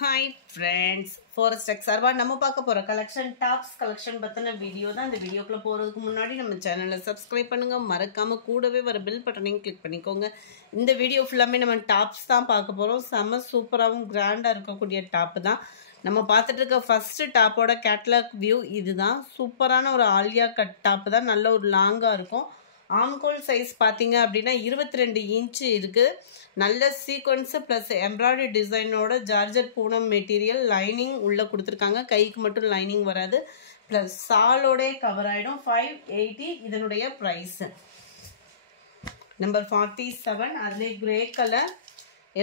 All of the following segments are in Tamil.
Hi friends, Forest Exarva நம்ம பார்க்க போற கலெக்ஷன் டாப்ஸ் கலெக்ஷன் பத்தின வீடியோ தான். இந்த வீடியோக்குள்ள போறதுக்கு முன்னாடி நம்ம சேனலை சப்ஸ்கிரைப் பண்ணுங்க, மறக்காம கூடவே வர பெல் பட்டனையும் கிளிக் பண்ணிக்கோங்க. இந்த வீடியோ ஃபுல்லாமே நம்ம டாப்ஸ் தான் பார்க்க போறோம். செம சூப்பராகவும் கிராண்டா இருக்கக்கூடிய டாப் தான் நம்ம பார்த்துட்டு இருக்க. ஃபர்ஸ்ட் டாப்போட கேட்டலாக் வியூ இதுதான். சூப்பரான ஒரு ஆலியா கட் டாப் தான், நல்ல ஒரு லாங்கா இருக்கும். ஆம்கோல் சைஸ் பார்த்தீங்க அப்படின்னா 22 இன்ச்சு இருக்கு. நல்ல சீக்வன்ஸ் பிளஸ் எம்ப்ராய்டரி டிசைனோட ஜார்ஜட் பூனம் மெட்டீரியல் லைனிங் உள்ள கொடுத்துருக்காங்க. கைக்கு மட்டும் லைனிங் வராது, பிளஸ் சாலோட கவர் ஆயிடும். 580 இதனுடைய பிரைஸ். நம்பர் 47 அதுலேயே கிரே கலர்,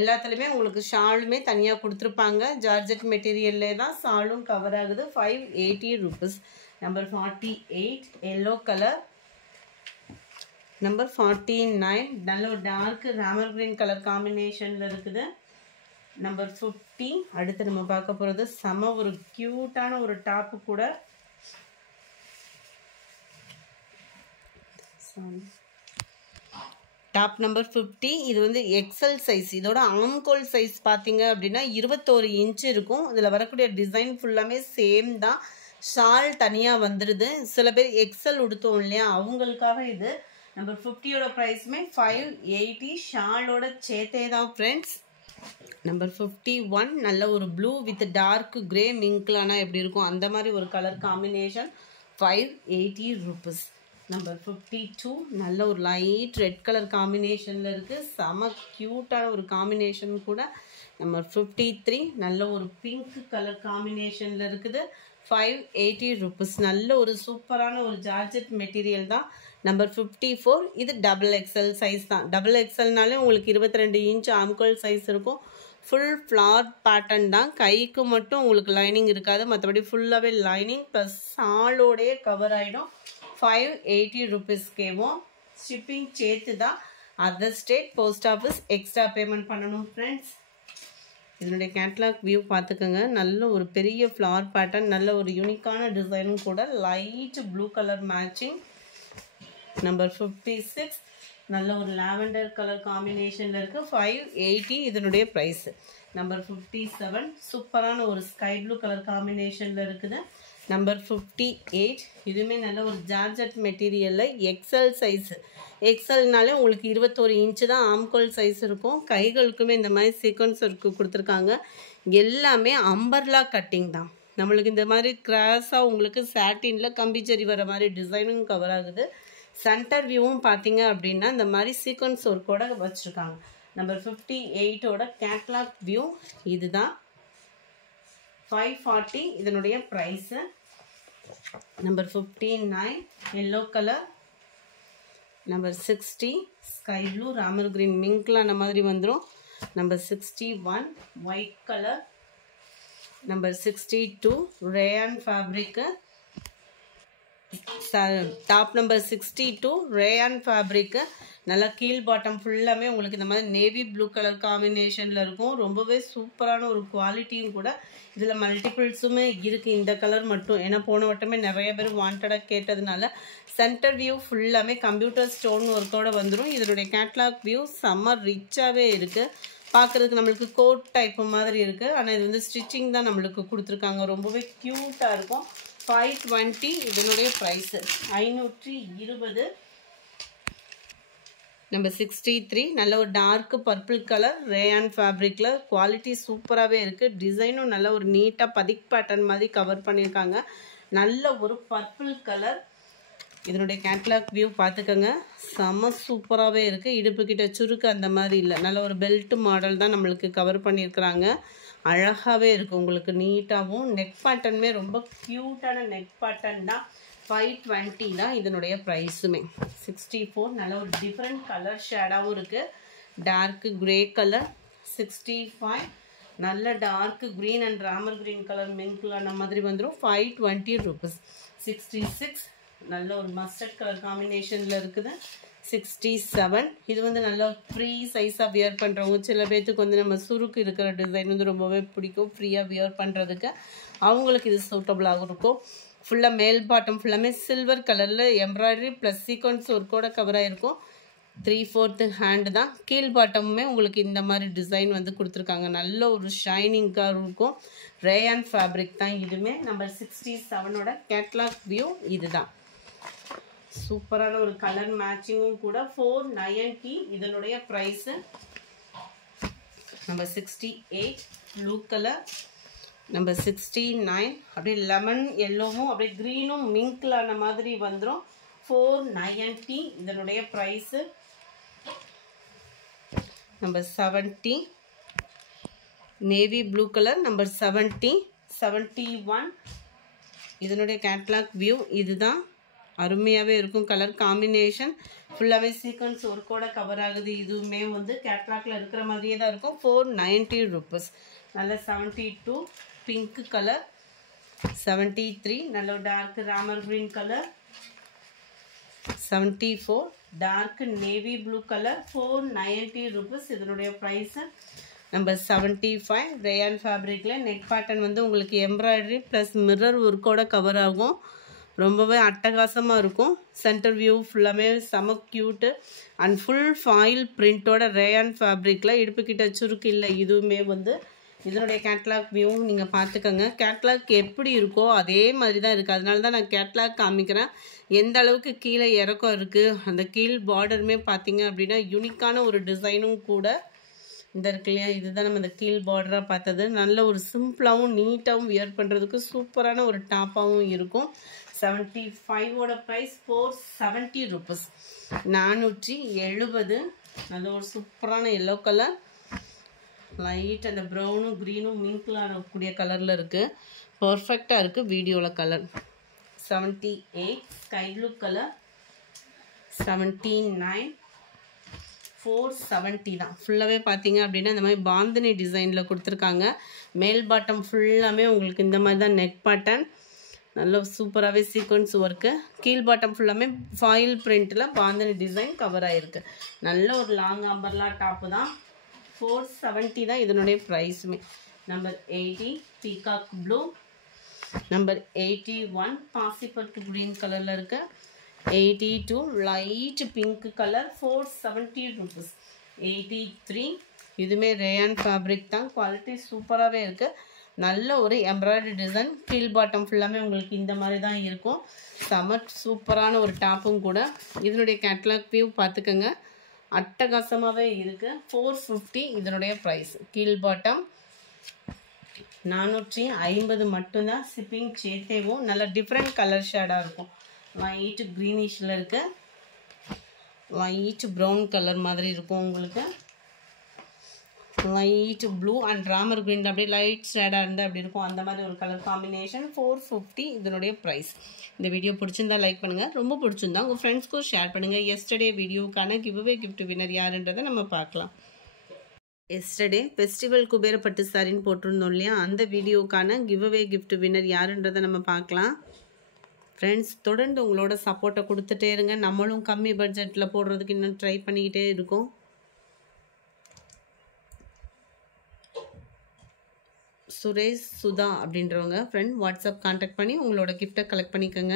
எல்லாத்துலேயுமே உங்களுக்கு ஷாலுமே தனியாக கொடுத்துருப்பாங்க. ஜார்ஜட் மெட்டீரியல்லே தான் ஷாலும் கவர் ஆகுது. 580 rupees. Number 48 yellow colour. Number 49 நல்ல ஒரு டார்க் ராமர் கிரீன் கலர் காம்பினேஷன்ல இருக்குது. நம்பர் 50 அடுத்து நம்ம பார்க்க போகிறது செம ஒரு கியூட்டான ஒரு டாப்பு கூட. டாப் நம்பர் 50 இது வந்து எக்ஸல் சைஸ். இதோட ஆம்கோல் சைஸ் பார்த்தீங்க அப்படின்னா 21 இன்ச்சு இருக்கும். இதில் வரக்கூடிய டிசைன் ஃபுல்லாமே சேம் தான். ஷால் தனியாக வந்துடுது. சில பேர் எக்ஸல் உடுத்தோம் இல்லையா, அவங்களுக்காக இது. நம்பர் 50யோட ப்ரைஸுமே 580 ஷாலோட சேர்த்தே தான் ஃப்ரெண்ட்ஸ். நம்பர் 51 நல்ல ஒரு ப்ளூ வித் டார்க் கிரே மிங்க்லானா எப்படி இருக்கும் அந்த மாதிரி ஒரு கலர் காம்பினேஷன். 580 rupees. நம்பர் 52 நல்ல ஒரு லைட் ரெட் கலர் காம்பினேஷனில் இருக்குது. செம க்யூட்டான ஒரு காம்பினேஷன் கூட. நம்பர் 53 நல்ல ஒரு பிங்க் கலர் காம்பினேஷனில் இருக்குது. 580 rupees. நல்ல ஒரு சூப்பரான ஒரு ஜார்ஜெட் மெட்டீரியல் தான். நம்பர் 54 இது டபுள் எக்ஸல் சைஸ் தான். டபுள் எக்ஸல்னாலே உங்களுக்கு 22 இன்ச் ஆம்கோல் சைஸ் இருக்கும். ஃபுல் ஃப்ளார் பேட்டர்ன் தான். கைக்கு மட்டும் உங்களுக்கு லைனிங் இருக்காது, மற்றபடி ஃபுல்லாகவே லைனிங் ப்ளஸ் சாலோடைய கவர் ஆகிடும். 580 rupees கேவோம். ஷிப்பிங் சேர்த்து தான். Other state post office extra payment பண்ணணும் ஃப்ரெண்ட்ஸ். இதனுடைய கேட்லாக் வியூ பார்த்துக்கோங்க. நல்ல ஒரு பெரிய ஃப்ளவர் பேட்டர்ன், நல்ல ஒரு யூனிக்கான டிசைனும் கூட. Light blue colour matching. Number 56 நல்ல ஒரு லாவெண்டர் கலர் காம்பினேஷனில் இருக்குது. 580 இதனுடைய ப்ரைஸு. நம்பர் 57 சூப்பரான ஒரு ஸ்கை ப்ளூ கலர் காம்பினேஷனில் இருக்குது. நம்பர் 58 இதுவுமே நல்ல ஒரு ஜார்ஜட் மெட்டீரியலில் எக்ஸல் சைஸு. எக்ஸல்னாலே உங்களுக்கு 21 இன்ச்சு தான் ஆம்கோல் சைஸ் இருக்கும். கைகளுக்குமே இந்த மாதிரி சீக்வன்ஸ் ஒர்க்கு கொடுத்துருக்காங்க. எல்லாமே அம்பர்லா கட்டிங் தான். நம்மளுக்கு இந்த மாதிரி கிராஸாக உங்களுக்கு சாட்டினில் கம்பிச்சரி வர மாதிரி டிசைனும் கவர் ஆகுது. சென்டர் வியூவும் பார்த்தீங்க அப்படின்னா இந்த மாதிரி சீக்வன்ஸ் ஒர்க்கோட வச்சுருக்காங்க. நம்பர் 58ஓட கேட்லாக் வியூ இதுதான். 540 இதனுடைய price. Number 59 yellow colour. Number 60 sky blue Ramar green மிங்க்லாம் அந்த மாதிரி வந்துடும். Number 61 white colour. Number 62 rayon ஃபேப்ரிக்கு. டாப் நம்பர் 62 ரேயான் ஃபேப்ரிக்கு. நல்லா கீழ் பாட்டம் ஃபுல்லாமே உங்களுக்கு இந்த மாதிரி நேவி ப்ளூ கலர் காம்பினேஷனில் இருக்கும். ரொம்பவே சூப்பரான ஒரு குவாலிட்டியும் கூட. இதில் மல்டிபிள்ஸுமே இருக்குது, இந்த கலர் மட்டும். ஏன்னா போன வட்டமே நிறைய பேர் வாண்டடாக கேட்டதுனால. சென்டர் வியூ ஃபுல்லாமே கம்ப்யூட்டர் ஸ்டோன் ஒர்க்கோடு வந்துடும். இதனுடைய கேட்லாக் வியூ செம்ம ரிச்சாகவே இருக்குது. பார்க்குறதுக்கு நம்மளுக்கு கோட் டைப்பு மாதிரி இருக்குது. ஆனால் இது வந்து ஸ்டிச்சிங் தான் நம்மளுக்கு கொடுத்துருக்காங்க. ரொம்பவே க்யூட்டாக இருக்கும். 520 இதனுடைய ப்ரைஸு. 520. நம்பர் 63 நல்ல ஒரு டார்க் பர்பிள் கலர் ரேயான் ஃபேப்ரிக்கில். குவாலிட்டி சூப்பராகவே இருக்குது. டிசைனும் நல்ல ஒரு நீட்டாக பதிக் பேட்டர்ன் மாதிரி கவர் பண்ணியிருக்காங்க. நல்ல ஒரு பர்பிள் கலர். இதனுடைய கேட்லாக் வியூ பார்த்துக்கோங்க. செம்ம சூப்பராகவே இருக்குது. இடுப்புக்கிட்ட சுருக்கு அந்த மாதிரி இல்லை, நல்ல ஒரு பெல்ட் மாடல் தான் நம்மளுக்கு கவர் பண்ணியிருக்கிறாங்க. அழகாகவே இருக்குது உங்களுக்கு, நீட்டாகவும். நெக் பேட்டர்னுமே ரொம்ப க்யூட்டான நெக் பேட்டர்ன் தான். 520 தான் இதனுடைய ப்ரைஸுமே. 64 நல்ல ஒரு டிஃப்ரெண்ட் கலர் ஷேடாகவும் இருக்குது. Dark grey colour. 65 நல்ல dark green and Ramar green colour மிங்க்லான மாதிரி வந்துடும். 520 rupees. 66 நல்ல ஒரு மஸ்டர்ட் கலர் காம்பினேஷனில் இருக்குது. 67 இது வந்து நல்லா ஃப்ரீ சைஸாக வியர் பண்ணுறவங்க, சில பேர்த்துக்கு வந்து நம்ம சுருக்கு இருக்கிற டிசைன் வந்து ரொம்பவே பிடிக்கும் ஃப்ரீயாக வியர் பண்ணுறதுக்கு, அவங்களுக்கு இது சூட்டபுளாக இருக்கும். ஃபுல்லாக மேல் பாட்டம் ஃபுல்லாமே சில்வர் கலரில் எம்ப்ராய்டரி ப்ளஸ் சீக்வன்ஸ் ஒர்க்கோட கவர் ஆகிருக்கும். 3/4 ஹேண்டு தான். கீழ் பாட்டமுமே உங்களுக்கு இந்த மாதிரி டிசைன் வந்து கொடுத்துருக்காங்க. நல்ல ஒரு ஷைனிங்காக இருக்கும். ரேயான் ஃபேப்ரிக் தான் இதுவுமே. நம்பர் 67ஓட கேட்லாக் வியூ இதுதான். சூப்பரான ஒரு கலர் மேட்சிங்கும் கூட. 490 இதனுடைய price. Number 68 blue colour. Number 69 அப்படியே லெமன் எல்லோவும் அப்படியே க்ரீனும் மிங்கில் ஆன மாதிரி வந்துடும். 490 இதனுடைய price. Number 70 navy blue colour. Number 70 71 இதனுடைய கேட்லாக் வியூ இதுதான். அருமையாகவே இருக்கும் கலர் காம்பினேஷன். ஃபுல்லாகவே சீக்வன்ஸ் ஒர்க்கோட கவர் ஆகுது. இதுவுமே வந்து கேட்லாக்ல இருக்கிற மாதிரியே தான் இருக்கும். 490 rupees. நல்ல 72 பிங்க் கலர். 73 நல்ல dark Ramar green colour. 74 dark navy blue colour. 490 rupees இதனுடைய ப்ரைஸு. நம்பர் 75 ரேயான் ஃபேப்ரிக்கில் நெக் பேட்டர்ன் வந்து உங்களுக்கு எம்ப்ராய்டரி ப்ளஸ் மிரர் ஒர்க்கோட கவர் ஆகும். ரொம்பவே அட்டகாசமாக இருக்கும். சென்டர் வியூ ஃபுல்லாமே செம க்யூட்டு அண்ட் ஃபுல் ஃபாயில் பிரிண்ட்டோட ரேயான் ஃபேப்ரிக்கில் இடுப்புக்கிட்ட சுருக்கு இல்லை. இதுவுமே வந்து இதனுடைய கேட்லாக் வியூவும் நீங்கள் பார்த்துக்கோங்க. கேட்லாக் எப்படி இருக்கோ அதே மாதிரி தான் இருக்குது. அதனால தான் நான் கேட்லாக் காமிக்கிறேன். எந்த அளவுக்கு கீழே இறக்கம் இருக்குது. அந்த கீழ் பார்டருமே பார்த்தீங்க அப்படின்னா யூனிக்கான ஒரு டிசைனும் கூட. இந்த இருக்கு இல்லையா, இதுதான் நம்ம இந்த கீழ் பார்டராக பார்த்தது. நல்ல ஒரு சிம்பிளாகவும் நீட்டாகவும் வியர் பண்ணுறதுக்கு சூப்பரான ஒரு டாப்பாகவும் இருக்கும். 75ஓட ப்ரைஸ் 470 rupees. 470. நல்ல ஒரு சூப்பரான எல்லோ கலர். லைட் அந்த ப்ரௌனும் க்ரீனும் மிங்கில் ஆகக்கூடிய கலரில் இருக்குது. பர்ஃபெக்டாக இருக்குது வீடியோவில் கலர். 78 sky blue colour. 79 470 தான். ஃபுல்லாகவே பார்த்தீங்க அப்படின்னா இந்த மாதிரி பாந்தினி டிசைனில் கொடுத்துருக்காங்க. மேல் பாட்டம் ஃபுல்லாமே உங்களுக்கு இந்த மாதிரி தான் நெக் பேட்டர்ன். நல்ல சூப்பராகவே சீக்வன்ஸ் ஒர்க்கு. கீழ் பாட்டம் ஃபுல்லாமே ஃபாயில் பிரிண்ட்டில் பாந்தினி டிசைன் கவர் ஆகிருக்கு. நல்ல ஒரு லாங் அம்பர்லா டாப்பு தான். 470 தான் இதனுடைய ப்ரைஸுமே. Number 80 peacock blue. நம்பர் 81 பாசிப்பர்க்கு க்ரீன் கலரில் இருக்கு. 82 லைட் பிங்க் கலர். 470 rupees. 83 இதுவுமே ரேயான் ஃபேப்ரிக் தான். குவாலிட்டி சூப்பராகவே இருக்குது. நல்ல ஒரு எம்ப்ராய்டரி டிசைன். கீழ் பாட்டம் ஃபுல்லாமே உங்களுக்கு இந்த மாதிரி தான் இருக்கும். செம சூப்பரான ஒரு டாப்பும் கூட. இதனுடைய கேட்லாக் வியூ பார்த்துக்கோங்க. அட்டகாசமாகவே இருக்குது. 450 இதனுடைய ப்ரைஸ். கீழ் பாட்டம் 450 மட்டும்தான். ஷிப்பிங் சேர்த்தேவும். நல்ல டிஃப்ரெண்ட் கலர் ஷேடாக இருக்கும். லைட் க்ரீனிஷில் இருக்குது. லைட் ப்ரௌன் கலர் மாதிரி இருக்கும் உங்களுக்கு. Light blue and Ramar green அப்படியே லைட் ஷேடாக இருந்தால் அப்படி இருக்கும். அந்த மாதிரி ஒரு கலர் காம்பினேஷன். 450 இதனுடைய ப்ரைஸ். இந்த வீடியோ பிடிச்சிருந்தா லைக் பண்ணுங்கள். ரொம்ப பிடிச்சிருந்தா உங்கள் ஃப்ரெண்ட்ஸ்க்கும் ஷேர் பண்ணுங்கள். எஸ்டர்டே வீடியோக்கான கிவ்அவே கிஃப்ட் வின்னர் யாருன்றதை நம்ம பார்க்கலாம். எஸ்டர்டே ஃபெஸ்டிவல் குபேர பட்டு சாரின்னு போட்டிருந்தோம் இல்லையா, அந்த வீடியோக்கான கிவ்அவே கிஃப்ட் வின்னர் யாருன்றதை நம்ம பார்க்கலாம். ஃப்ரெண்ட்ஸ், தொடர்ந்து உங்களோட சப்போர்ட்டை கொடுத்துட்டே இருங்க. நம்மளும் கம்மி பட்ஜெட்டில் போடுறதுக்கு இன்னும் ட்ரை பண்ணிக்கிட்டே இருக்கோம். சுரேஷ் சுதா அப்படின்றவங்க ஃப்ரெண்ட் வாட்ஸ்அப் கான்டாக்ட் பண்ணி உங்களோட கிஃப்ட்டை கலெக்ட் பண்ணிக்கோங்க.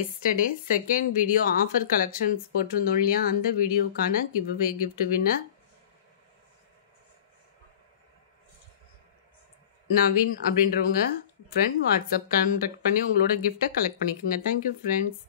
Yesterday second video offer collections போட்டிருந்தோம் இல்லையா, அந்த வீடியோக்கான கிவ்அவே கிஃப்ட் வின்னர் நவீன் அப்படின்றவங்க ஃப்ரெண்ட் வாட்ஸ்அப் கான்டாக்ட் பண்ணி உங்களோட கிஃப்ட்டை கலெக்ட் பண்ணிக்கோங்க. Thank you friends.